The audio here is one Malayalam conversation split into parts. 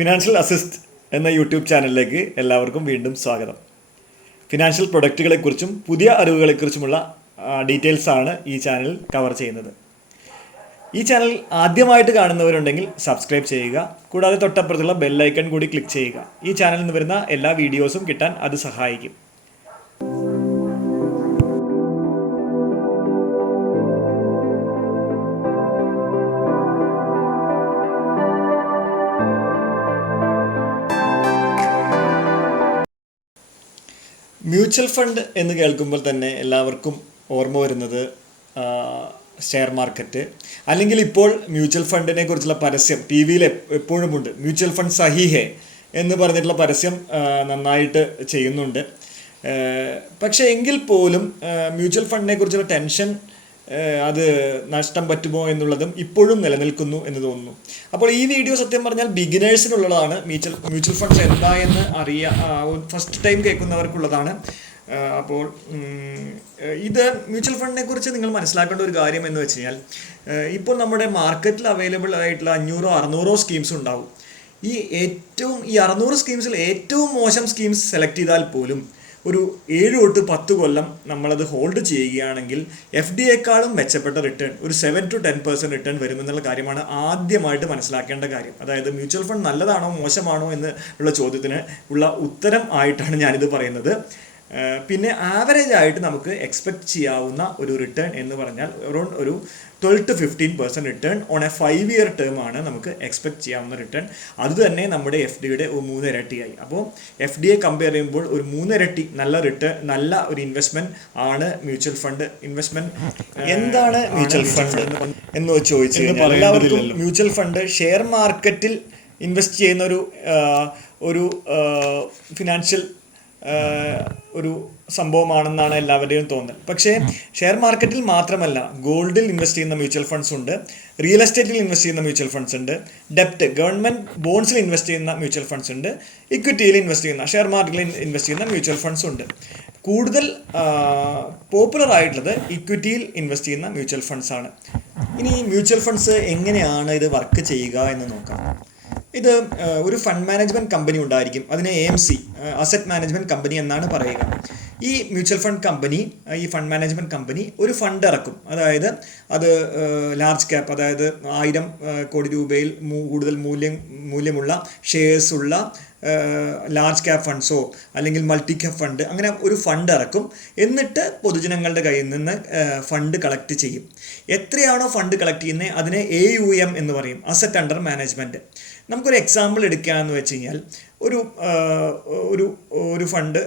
ഫിനാൻഷ്യൽ അസിസ്റ്റ് എന്ന യൂട്യൂബ് ചാനലിലേക്ക് എല്ലാവർക്കും വീണ്ടും സ്വാഗതം. ഫിനാൻഷ്യൽ പ്രൊഡക്റ്റുകളെക്കുറിച്ചും പുതിയ അറിവുകളെക്കുറിച്ചുമുള്ള ഡീറ്റെയിൽസാണ് ഈ ചാനൽ കവർ ചെയ്യുന്നത്. ഈ ചാനൽ ആദ്യമായിട്ട് കാണുന്നവരുണ്ടെങ്കിൽ സബ്സ്ക്രൈബ് ചെയ്യുക. കൂടാതെ തൊട്ടപ്പുറത്തുള്ള ബെല്ലൈക്കൺ കൂടി ക്ലിക്ക് ചെയ്യുക. ഈ ചാനലിൽ നിന്ന് വരുന്ന എല്ലാ വീഡിയോസും കിട്ടാൻ അത് സഹായിക്കും. മ്യൂച്വൽ ഫണ്ട് എന്ന് കേൾക്കുമ്പോൾ തന്നെ എല്ലാവർക്കും ഓർമ്മ വരുന്നത് ഷെയർ മാർക്കറ്റ്, അല്ലെങ്കിൽ ഇപ്പോൾ മ്യൂച്വൽ ഫണ്ടിനെ കുറിച്ചുള്ള പരസ്യം ടി വിയിൽ എപ്പോഴുമുണ്ട്. മ്യൂച്വൽ ഫണ്ട് സഹീഹേ എന്ന് പറഞ്ഞിട്ടുള്ള പരസ്യം നന്നായിട്ട് ചെയ്യുന്നുണ്ട്. പക്ഷേ എങ്കിൽ പോലും മ്യൂച്വൽ ഫണ്ടിനെ കുറിച്ചുള്ള ടെൻഷൻ, അത് നഷ്ടം പറ്റുമോ എന്നുള്ളതും ഇപ്പോഴും നിലനിൽക്കുന്നു എന്ന് തോന്നുന്നു. അപ്പോൾ ഈ വീഡിയോ സത്യം പറഞ്ഞാൽ ബിഗിനേഴ്സിനുള്ളതാണ്. മ്യൂച്വൽ ഫണ്ട്സ് എന്താ എന്ന് ഫസ്റ്റ് ടൈം കേൾക്കുന്നവർക്കുള്ളതാണ്. അപ്പോൾ ഇത് മ്യൂച്വൽ ഫണ്ടിനെ കുറിച്ച് നിങ്ങൾ മനസ്സിലാക്കേണ്ട ഒരു കാര്യം എന്ന് വെച്ച് കഴിഞ്ഞാൽ, ഇപ്പോൾ നമ്മുടെ മാർക്കറ്റിൽ അവൈലബിൾ ആയിട്ടുള്ള 500-600 സ്കീംസ് ഉണ്ടാവും. ഈ 600 സ്കീംസിൽ ഏറ്റവും മോശം സ്കീംസ് സെലക്ട് ചെയ്താൽ പോലും ഒരു 7 തൊട്ട് 10 കൊല്ലം നമ്മളത് ഹോൾഡ് ചെയ്യുകയാണെങ്കിൽ FD-യേക്കാളും മെച്ചപ്പെട്ട റിട്ടേൺ, ഒരു 7-10% റിട്ടേൺ വരുമെന്നുള്ള കാര്യമാണ് ആദ്യമായിട്ട് മനസ്സിലാക്കേണ്ട കാര്യം. അതായത് മ്യൂച്വൽ ഫണ്ട് നല്ലതാണോ മോശമാണോ എന്ന് ഉള്ള ചോദ്യത്തിന് ഉള്ള ഉത്തരം ആയിട്ടാണ് ഞാനിത് പറയുന്നത്. പിന്നെ ആവറേജ് ആയിട്ട് നമുക്ക് എക്സ്പെക്ട് ചെയ്യാവുന്ന ഒരു റിട്ടേൺ എന്ന് പറഞ്ഞാൽ അറൗണ്ട് ഒരു 12-15% return on A 5-year term ആണ് നമുക്ക് എക്സ്പെക്ട് ചെയ്യാവുന്ന റിട്ടേൺ. അതുതന്നെ നമ്മുടെ FD-യുടെ 3 ഇരട്ടിയായി. അപ്പോൾ FD-യെ കമ്പയർ ചെയ്യുമ്പോൾ ഒരു 3 ഇരട്ടി നല്ല റിട്ടേൺ, നല്ല ഒരു ഇൻവെസ്റ്റ്മെന്റ് ആണ് മ്യൂച്വൽ ഫണ്ട് ഇൻവെസ്റ്റ്മെന്റ്. എന്താണ് മ്യൂച്വൽ ഫണ്ട് എന്ന് ചോദിച്ചു കഴിഞ്ഞാൽ, എല്ലാവർക്കും മ്യൂച്വൽ ഫണ്ട് ഷെയർ മാർക്കറ്റിൽ ഇൻവെസ്റ്റ് ചെയ്യുന്ന ഒരു ഫിനാൻഷ്യൽ ഒരു സംഭവമാണെന്നാണ് എല്ലാവരുടെയും തോന്നൽ. പക്ഷേ ഷെയർ മാർക്കറ്റിൽ മാത്രമല്ല, ഗോൾഡിൽ ഇൻവെസ്റ്റ് ചെയ്യുന്ന മ്യൂച്വൽ ഫണ്ട്സ് ഉണ്ട്, റിയൽ എസ്റ്റേറ്റിൽ ഇൻവെസ്റ്റ് ചെയ്യുന്ന മ്യൂച്വൽ ഫണ്ട്സ് ഉണ്ട്, ഡെപ്റ്റ് ഗവൺമെൻറ് ബോൺസിൽ ഇൻവെസ്റ്റ് ചെയ്യുന്ന മ്യൂച്വൽ ഫണ്ട്സ് ഉണ്ട്, ഇക്വിറ്റിയിൽ ഇൻവെസ്റ്റ് ചെയ്യുന്ന, ഷെയർ മാർക്കറ്റിൽ ഇൻവെസ്റ്റ് ചെയ്യുന്ന മ്യൂച്വൽ ഫണ്ട്സ് ഉണ്ട്. കൂടുതൽ പോപ്പുലർ ആയിട്ടുള്ളത് ഇക്വിറ്റിയിൽ ഇൻവെസ്റ്റ് ചെയ്യുന്ന മ്യൂച്വൽ ഫണ്ട്സ് ആണ്. ഇനി മ്യൂച്വൽ ഫണ്ട്സ് എങ്ങനെയാണ് ഇത് വർക്ക് ചെയ്യുക എന്ന് നോക്കാം. ഇത് ഒരു ഫണ്ട് മാനേജ്മെൻറ്റ് കമ്പനി ഉണ്ടായിരിക്കും. അതിനെ AMC, അസറ്റ് മാനേജ്മെൻറ്റ് കമ്പനി എന്നാണ് പറയുക. ഈ മ്യൂച്വൽ ഫണ്ട് കമ്പനി, ഈ ഫണ്ട് മാനേജ്മെൻറ്റ് കമ്പനി ഒരു ഫണ്ട് ഇറക്കും. അതായത് അത് ലാർജ് ക്യാപ്പ്, അതായത് 1000 കോടി രൂപയിൽ കൂടുതൽ മൂല്യമുള്ള ഷെയർസ് ഉള്ള ലാർജ് ക്യാപ്പ് ഫണ്ട്സോ അല്ലെങ്കിൽ മൾട്ടി ക്യാപ്പ് ഫണ്ട്, അങ്ങനെ ഒരു ഫണ്ട് ഇറക്കും. എന്നിട്ട് പൊതുജനങ്ങളുടെ കയ്യിൽ നിന്ന് ഫണ്ട് കളക്ട് ചെയ്യും. എത്രയാണോ ഫണ്ട് കളക്ട് ചെയ്യുന്നത് അതിനെ AUM എന്ന് പറയും, അസറ്റ് അണ്ടർ മാനേജ്മെൻറ്റ്. നമുക്കൊരു എക്സാമ്പിൾ എടുക്കുകയെന്ന് വെച്ച് കഴിഞ്ഞാൽ, ഒരു ഫണ്ട്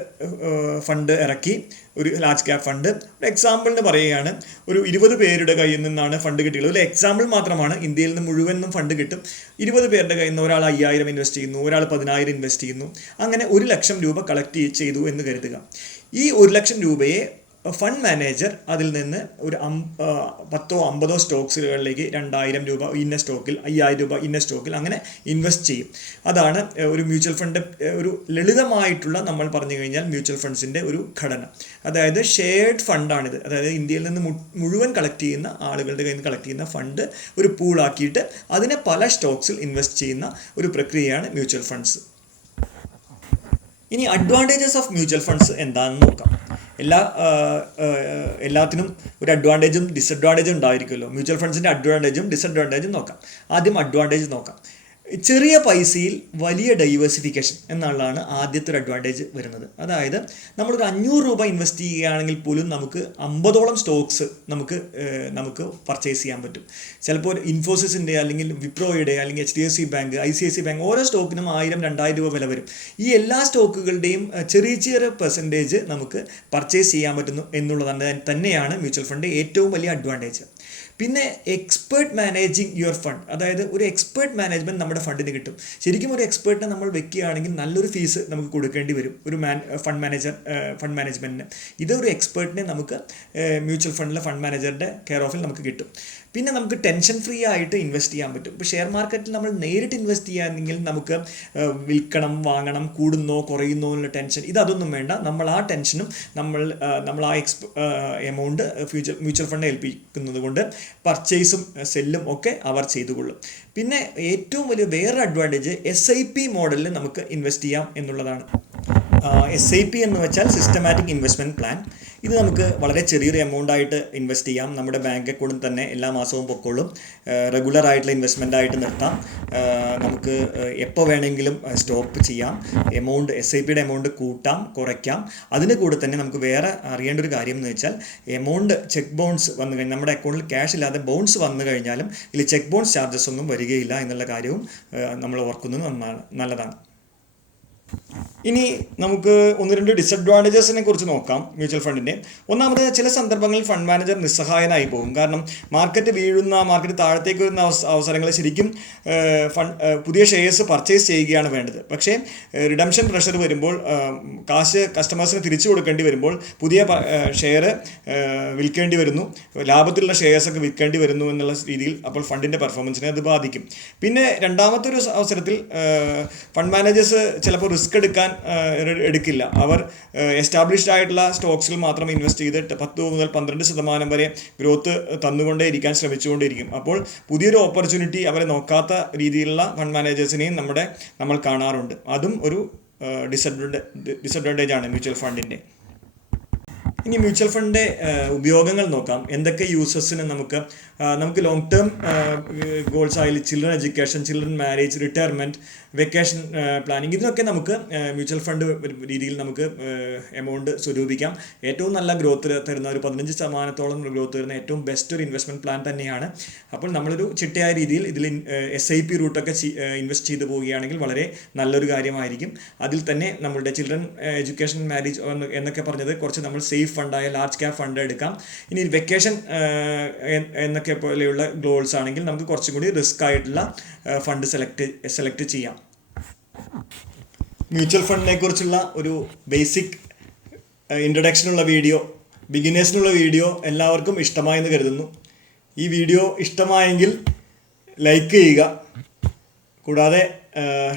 ഇറക്കി, ഒരു ലാർജ് ക്യാപ്പ് ഫണ്ട്. ഒരു എക്സാമ്പിളിന് പറയുകയാണ്, ഒരു 20 പേരുടെ കയ്യിൽ നിന്നാണ് ഫണ്ട് കിട്ടിയത്. ഒരു എക്സാമ്പിൾ മാത്രമാണ്, ഇന്ത്യയിൽ നിന്ന് മുഴുവനും ഫണ്ട് കിട്ടും. 20 പേരുടെ കയ്യിൽ നിന്ന് ഒരാൾ 5000 ഇൻവെസ്റ്റ് ചെയ്യുന്നു, ഒരാൾ 10000 ഇൻവെസ്റ്റ് ചെയ്യുന്നു. അങ്ങനെ 1 ലക്ഷം രൂപ കളക്ട് ചെയ്തു എന്ന് കരുതുക. ഈ 1 ലക്ഷം രൂപയെ ഫണ്ട് മാനേജർ അതിൽ നിന്ന് ഒരു 10-50 സ്റ്റോക്സുകളിലേക്ക് 2000 രൂപ ഇന്ന സ്റ്റോക്കിൽ, 5000 രൂപ ഇന്ന സ്റ്റോക്കിൽ അങ്ങനെ ഇൻവെസ്റ്റ് ചെയ്യും. അതാണ് ഒരു മ്യൂച്വൽ ഫണ്ട്, ഒരു ലളിതമായിട്ടുള്ള, നമ്മൾ പറഞ്ഞു കഴിഞ്ഞാൽ മ്യൂച്വൽ ഫണ്ട്സിൻ്റെ ഒരു ഘടന. അതായത് ഷെയർഡ് ഫണ്ടാണിത്. അതായത് ഇന്ത്യയിൽ നിന്ന് മുഴുവൻ കളക്ട് ചെയ്യുന്ന, ആളുകളുടെ കയ്യിൽ നിന്ന് കളക്ട് ചെയ്യുന്ന ഫണ്ട് ഒരു പൂളാക്കിയിട്ട് അതിനെ പല സ്റ്റോക്സിൽ ഇൻവെസ്റ്റ് ചെയ്യുന്ന ഒരു പ്രക്രിയയാണ് മ്യൂച്വൽ ഫണ്ട്സ്. ഇനി അഡ്വാൻറ്റേജസ് ഓഫ് മ്യൂച്വൽ ഫണ്ട്സ് എന്താണെന്ന് നോക്കാം. എല്ലാത്തിനും ഒരു അഡ്വാൻറ്റേജും ഡിസഡ്വാൻറ്റേജും ഉണ്ടായിരിക്കുമല്ലോ. മ്യൂച്വൽ ഫണ്ട്സിൻ്റെ അഡ്വാൻറ്റേജും ഡിസഡ്വാൻറ്റേജും നോക്കാം. ആദ്യം അഡ്വാൻറ്റേജ് നോക്കാം. ചെറിയ പൈസയിൽ വലിയ ഡൈവേഴ്സിഫിക്കേഷൻ എന്നുള്ളതാണ് ആദ്യത്തെ ഒരു അഡ്വാൻറ്റേജ് വരുന്നത്. അതായത് നമ്മളൊരു 500 രൂപ ഇൻവെസ്റ്റ് ചെയ്യുകയാണെങ്കിൽ പോലും നമുക്ക് 50ഓളം സ്റ്റോക്സ് നമുക്ക് പർച്ചേസ് ചെയ്യാൻ പറ്റും. ചിലപ്പോൾ ഇൻഫോസിസിൻ്റെ, അല്ലെങ്കിൽ വിപ്രോയുടെ, അല്ലെങ്കിൽ HDFC ബാങ്ക്, ICICI ബാങ്ക്, ഓരോ സ്റ്റോക്കിനും 1000-2000 രൂപ വില വരും. ഈ എല്ലാ സ്റ്റോക്കുകളുടെയും ചെറിയ പെർസെൻറ്റേജ് നമുക്ക് പർച്ചേസ് ചെയ്യാൻ പറ്റുന്നു എന്നുള്ളതാണ് തന്നെയാണ് മ്യൂച്വൽ ഫണ്ട് ഏറ്റവും വലിയ അഡ്വാൻറ്റേജ്. പിന്നെ എക്സ്പേർട്ട് മാനേജിങ് യുവർ ഫണ്ട്, അതായത് ഒരു എക്സ്പേർട്ട് മാനേജ്മെൻറ്റ് നമ്മുടെ ഫണ്ടിന് കിട്ടും. ശരിക്കും ഒരു എക്സ്പേർട്ടിനെ നമ്മൾ വെക്കുകയാണെങ്കിൽ നല്ലൊരു ഫീസ് നമുക്ക് കൊടുക്കേണ്ടി വരും ഒരു ഫണ്ട് മാനേജ്മെൻറ്റിന്. ഇതൊരു എക്സ്പേർട്ടിനെ നമുക്ക് മ്യൂച്വൽ ഫണ്ടിലെ ഫണ്ട് മാനേജറുടെ കെയർ ഓഫിൽ നമുക്ക് കിട്ടും. പിന്നെ നമുക്ക് ടെൻഷൻ ഫ്രീ ആയിട്ട് ഇൻവെസ്റ്റ് ചെയ്യാൻ പറ്റും. ഇപ്പോൾ ഷെയർ മാർക്കറ്റിൽ നമ്മൾ നേരിട്ട് ഇൻവെസ്റ്റ് ചെയ്യുകയാണെങ്കിൽ നമുക്ക് വിൽക്കണം, വാങ്ങണം, കൂടുന്നോ കുറയുന്നോ എന്നുള്ള ടെൻഷൻ, ഇതൊന്നും വേണ്ട. നമ്മൾ ആ ടെൻഷനും നമ്മൾ ആ എമൗണ്ട് മ്യൂച്വൽ ഫണ്ട് ഏൽപ്പിക്കുന്നത് കൊണ്ട് പർച്ചേസും സെല്ലും ഒക്കെ അവർ ചെയ്തുകൊള്ളും. പിന്നെ ഏറ്റവും വലിയ വേറൊരു അഡ്വാൻറ്റേജ് SIP മോഡലിൽ നമുക്ക് ഇൻവെസ്റ്റ് ചെയ്യാം എന്നുള്ളതാണ്. SIP എന്ന് വെച്ചാൽ സിസ്റ്റമാറ്റിക് ഇൻവെസ്റ്റ്മെൻറ്റ് പ്ലാൻ. ഇത് നമുക്ക് വളരെ ചെറിയൊരു എമൗണ്ട് ആയിട്ട് ഇൻവെസ്റ്റ് ചെയ്യാം. നമ്മുടെ ബാങ്ക് അക്കൗണ്ടിൽ തന്നെ എല്ലാ മാസവും പൊക്കോളും. റെഗുലർ ആയിട്ടുള്ള ഇൻവെസ്റ്റ്മെൻ്റ് ആയിട്ട് നിർത്താം. നമുക്ക് എപ്പോൾ വേണമെങ്കിലും സ്റ്റോപ്പ് ചെയ്യാം. SIPയുടെ എമൗണ്ട് കൂട്ടാം, കുറയ്ക്കാം. അതിന് കൂടെ തന്നെ നമുക്ക് വേറെ അറിയേണ്ട ഒരു കാര്യം എന്ന് വെച്ചാൽ എമൗണ്ട് ചെക്ക് ബൗൺസ് വന്നു കഴിഞ്ഞാൽ, നമ്മുടെ അക്കൗണ്ടിൽ ക്യാഷ് ഇല്ലാതെ ബൗൺസ് വന്നു കഴിഞ്ഞാലും ഇതിൽ ചെക്ക് ബൗൺസ് ചാർജസ് ഒന്നും വരികയില്ല എന്നുള്ള കാര്യവും നമ്മൾ ഓർക്കുന്നത് നല്ലതാണ്. ഇനി നമുക്ക് 1-2 ഡിസഡ്വാൻറ്റേജസിനെ കുറിച്ച് നോക്കാം മ്യൂച്വൽ ഫണ്ടിൻ്റെ. ഒന്നാമത്, ചില സന്ദർഭങ്ങളിൽ ഫണ്ട് മാനേജർ നിസ്സഹായനായി പോകും. കാരണം മാർക്കറ്റ് താഴത്തേക്ക് വരുന്ന അവസരങ്ങളിൽ ശരിക്കും പുതിയ ഷെയർസ് പർച്ചേസ് ചെയ്യുകയാണ് വേണ്ടത്. പക്ഷേ റിഡംഷൻ പ്രഷർ വരുമ്പോൾ, കാശ് കസ്റ്റമേഴ്സിന് തിരിച്ചു കൊടുക്കേണ്ടി വരുമ്പോൾ പുതിയ ഷെയർ വിൽക്കേണ്ടി വരുന്നു, ലാഭത്തിലുള്ള ഷെയർസൊക്കെ വിൽക്കേണ്ടി വരുന്നു എന്നുള്ള രീതിയിൽ അപ്പോൾ ഫണ്ടിൻ്റെ പെർഫോമൻസിനെ അത് ബാധിക്കും. പിന്നെ രണ്ടാമത്തെ ഒരു അവസരത്തിൽ ഫണ്ട് മാനേജേഴ്സ് ചിലപ്പോൾ റിസ്ക് എടുക്കില്ല. അവർ എസ്റ്റാബ്ലിഷ്ഡ് ആയിട്ടുള്ള സ്റ്റോക്സിൽ മാത്രം ഇൻവെസ്റ്റ് ചെയ്ത് 10 മുതൽ 12% വരെ ഗ്രോത്ത് തന്നുകൊണ്ടേയിരിക്കാൻ ശ്രമിച്ചുകൊണ്ടിരിക്കും. അപ്പോൾ പുതിയൊരു ഓപ്പർച്യൂണിറ്റി അവരെ നോക്കാത്ത രീതിയിലുള്ള ഫണ്ട് മാനേജേഴ്സിനെയും നമ്മൾ കാണാറുണ്ട്. അതും ഒരു ഡിസഡ്വാൻറ്റേജ് ആണ് മ്യൂച്വൽ ഫണ്ടിൻ്റെ. ഇനി മ്യൂച്വൽ ഫണ്ടിൻ്റെ ഉപയോഗങ്ങൾ നോക്കാം. എന്തൊക്കെ യൂസസിന് നമുക്ക് ലോങ് ടേം ഗോൾസ് ആയാലും children education, children marriage, retirement, vacation planning, ഇതിനൊക്കെ നമുക്ക് മ്യൂച്വൽ ഫണ്ട് രീതിയിൽ നമുക്ക് എമൗണ്ട് സ്വരൂപിക്കാം. ഏറ്റവും നല്ല ഗ്രോത്ത് തരുന്ന, ഒരു 15% ഗ്രോത്ത് തരുന്ന ഏറ്റവും ബെസ്റ്റ് ഒരു ഇൻവെസ്റ്റ്മെൻറ്റ് പ്ലാൻ തന്നെയാണ്. അപ്പോൾ നമ്മളൊരു ചിട്ടയായ രീതിയിൽ ഇതിൽ SIP റൂട്ടൊക്കെ ഇൻവെസ്റ്റ് ചെയ്ത് പോവുകയാണെങ്കിൽ വളരെ നല്ലൊരു കാര്യമായിരിക്കും. അതിൽ തന്നെ നമ്മളുടെ ചിൽഡ്രൻ എഡ്യൂക്കേഷൻ, മാരേജ് എന്നൊക്കെ പറഞ്ഞത് കുറച്ച് നമ്മൾ സേഫ് ഫണ്ടായ ലാർജ് ക്യാപ് ഫണ്ട് എടുക്കാം. ഇനി വെക്കേഷൻ എന്നൊക്കെ പോലെയുള്ള ഗോൾസ് ആണെങ്കിൽ നമുക്ക് കുറച്ചും കൂടി റിസ്ക് ആയിട്ടുള്ള ഫണ്ട് സെലക്ട് ചെയ്യാം. മ്യൂച്വൽ ഫണ്ടിനെ കുറിച്ചുള്ള ഒരു ബേസിക് ഇൻട്രൊഡക്ഷനുള്ള വീഡിയോ, ബിഗിനേഴ്സിനുള്ള വീഡിയോ എല്ലാവർക്കും ഇഷ്ടമായെന്ന് കരുതുന്നു. ഈ വീഡിയോ ഇഷ്ടമായെങ്കിൽ ലൈക്ക് ചെയ്യുക, കൂടാതെ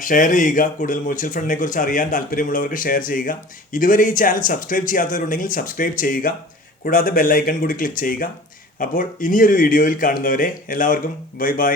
ഷെയർ ചെയ്യുക. കൂടുതൽ മ്യൂച്വൽ ഫണ്ടിനെ കുറിച്ച് അറിയാൻ താല്പര്യമുള്ളവർക്ക് ഷെയർ ചെയ്യുക. ഇതുവരെ ഈ ചാനൽ സബ്സ്ക്രൈബ് ചെയ്യാത്തവരുണ്ടെങ്കിൽ സബ്സ്ക്രൈബ് ചെയ്യുക. കൂടാതെ ബെല്ലൈക്കൺ കൂടി ക്ലിക്ക് ചെയ്യുക. അപ്പോൾ ഇനിയൊരു വീഡിയോയിൽ കാണുന്നവരെ എല്ലാവർക്കും ബൈ ബൈ.